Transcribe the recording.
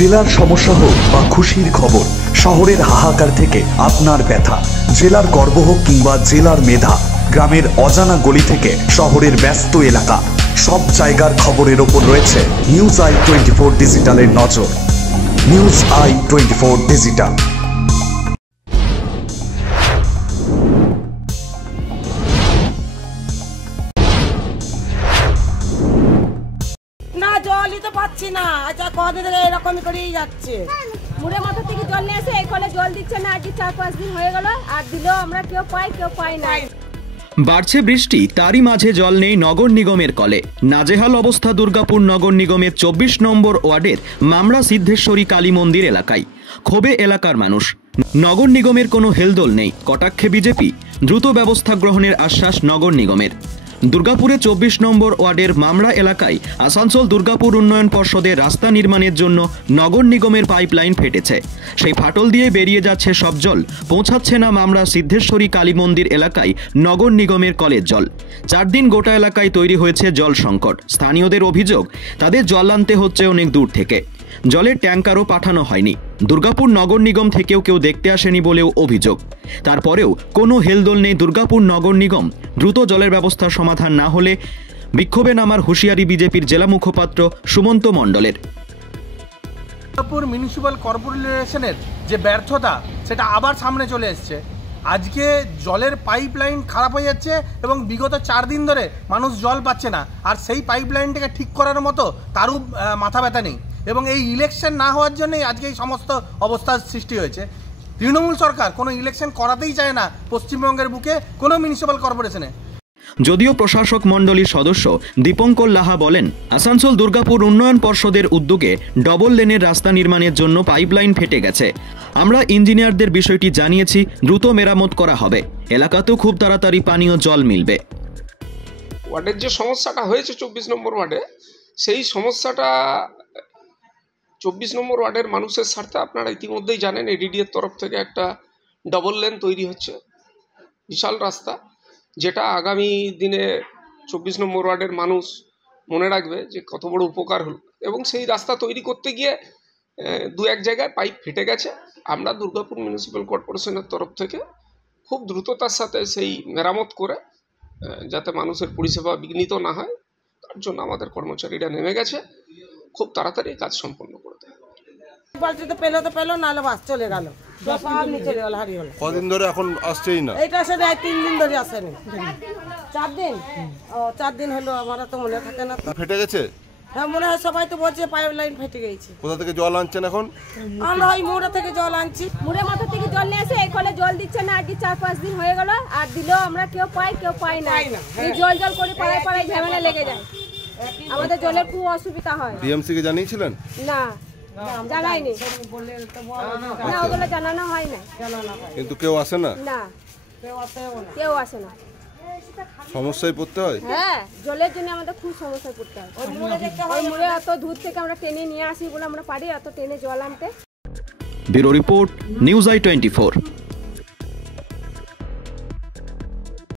জেলার সমস্যা হোক বা খুশির খবর, শহরের হাহাকার থেকে আপনার ব্যথা, জেলার গর্ব হোক কিংবা জেলার মেধা, গ্রামের অজানা গলি থেকে শহরের ব্যস্ত এলাকা, সব জায়গার খবরের ওপর রয়েছে নিউজ আই 24 ডিজিটালের নজর। News I 24 digital. না জলই তো পাচ্ছি না, আচ্ছা কদিন ধরে এরকমই করেই যাচ্ছে। মুড়ে মাথা থেকে জল নিয়ে এসে এই কলে জল দিচ্ছে না, আজকে 4-5 দিন হয়ে গেল, আর দিলেও আমরা কেউ পাই না। বাড়ছে বৃষ্টি, তারই মাঝে জল নেই নগর নিগমের কলে। নাজেহাল অবস্থা দুর্গাপুর নগর নিগমের 24 নম্বর ওয়ার্ডের মামরা সিদ্ধেশ্বরী কালী মন্দির এলাকায়। ক্ষোভে এলাকার মানুষ। নগর নিগমের কোনো হেলদোল নেই, কটাক্ষে বিজেপি। দ্রুত ব্যবস্থা গ্রহণের আশ্বাস নগর নিগমের। দুর্গাপুরে 24 নম্বর ওয়ার্ডের মামরা এলাকায় আসানসোল দুর্গাপুর উন্নয়ন পর্ষদের রাস্তা নির্মাণের জন্য নগর নিগমের পাইপলাইন ফেটেছে। সেই ফাটল দিয়ে বেরিয়ে যাচ্ছে সব জল, পৌঁছাচ্ছে না মামরা সিদ্ধেশ্বরী কালী মন্দির এলাকায় নগর নিগমের কলের জল। 4 দিন গোটা এলাকায় তৈরি হয়েছে জল সংকট। স্থানীয়দের অভিযোগ, তাদের জল আনতে হচ্ছে অনেক দূর থেকে। জলের ট্যাঙ্কারও পাঠানো হয়নি। দুর্গাপুর নগর নিগম থেকেও কেউ দেখতে আসেনি বলেও অভিযোগ। তারপরেও কোনো হেলদোল নেই দুর্গাপুর নগর নিগম। দ্রুত জলের ব্যবস্থার সমাধান না হলে বিক্ষোভে নামার হুঁশিয়ারি বিজেপির জেলা মুখপাত্র সুমন্ত মণ্ডলের। দুর্গাপুর মিউনিসিপ্যাল কর্পোরেশনের যে ব্যর্থতা সেটা আবার সামনে চলে এসছে। আজকে জলের পাইপলাইন খারাপ হয়ে যাচ্ছে এবং বিগত 4 দিন ধরে মানুষ জল পাচ্ছে না, আর সেই পাইপলাইনটাকে ঠিক করার মতো তারও মাথা ব্যথা নেই। এবং এই ইলেকশন না হওয়ার জন্যই আজকে এই সমস্ত অবস্থার সৃষ্টি হয়েছে। তৃণমূল সরকার কোনো ইলেকশন করাতেই চায় না পশ্চিমবঙ্গের বুকে কোনো মিউনিসিপ্যাল কর্পোরেশনে। যদিও প্রশাসক মণ্ডলীর সদস্য দীপঙ্কর লাহা বলেন, আসানসোল দুর্গাপুর উন্নয়ন পর্ষদের উদ্যোগে ডবল লেনের রাস্তা নির্মাণের জন্য পাইপলাইন ফেটে গেছে। আমরা ইঞ্জিনিয়ারদের বিষয়টি জানিয়েছি, দ্রুত মেরামত করা হবে। এলাকাতেও খুব তাড়াতাড়ি পানীয় জল মিলবে। ওয়ার্ডের যে সমস্যাটা হয়েছে 24 নম্বর ওয়ার্ডে, সেই সমস্যাটা 24 নম্বর ওয়ার্ডের মানুষের স্বার্থে আপনারা ইতিমধ্যেই জানেন এডিডিএর তরফ থেকে একটা ডবল লেন তৈরি হচ্ছে, বিশাল রাস্তা, যেটা আগামী দিনে 24 নম্বর ওয়ার্ডের মানুষ মনে রাখবে যে কত বড় উপকার হলো। এবং সেই রাস্তা তৈরি করতে গিয়ে 2-1 জায়গায় পাইপ ফেটে গেছে। আমরা দুর্গাপুর মিউনিসিপ্যাল কর্পোরেশনের তরফ থেকে খুব দ্রুততার সাথে সেই মেরামত করে যাতে মানুষের পরিষেবা বিঘ্নিত না হয় তার জন্য আমাদের কর্মচারীরা নেমে গেছে। খুব তাড়াতাড়ি কাজ সম্পন্ন করে দেয়। বালতিতে পেলো নাহলে বাস চলে গেল, সব নিচে গেল, হারিয়ে গেল। কদিন ধরে এখন আসছেই না? এইটা আসলে 3 দিন ধরে আসেনি। 4 দিন? ও 4 দিন হলো, আমার তো মনে থাকে না। ফেটে গেছে? হ্যাঁ মনে হয়, সবাই তো বলছে পাইপ লাইন ফেটে গেছে। কোথা থেকে জল আনছেন এখন? আমরা ওই মোড়া থেকে জল আনছি। মুড়ে মাথা থেকে জল নিয়ে এসে এই কলে জল দিচ্ছে না, আজকে 4-5 দিন হয়ে গেল, আর দিলেও আমরা কেউ পাই না। এই জল করে পাড়ায় ঝামেলা লেগে যায়, আমাদের জলের খুব অসুবিধা হয়। ডিএমসি কে জানিয়েছিলেন? না, জানাইনি। না, ওগুলো জানানো হয় না। কিন্তু কেউ আসে না? না, কেউ আসে না। সমস্যায় পড়তে হয়। হ্যাঁ, জলের জন্য আমাদের খুব সমস্যায় পড়তে হয়। ওই মুড়ে অত দূর থেকে আমরা টেনে নিয়ে আসি বলে আমরা পারি অত টেনে জল আনতে। Bureau report, news I 24।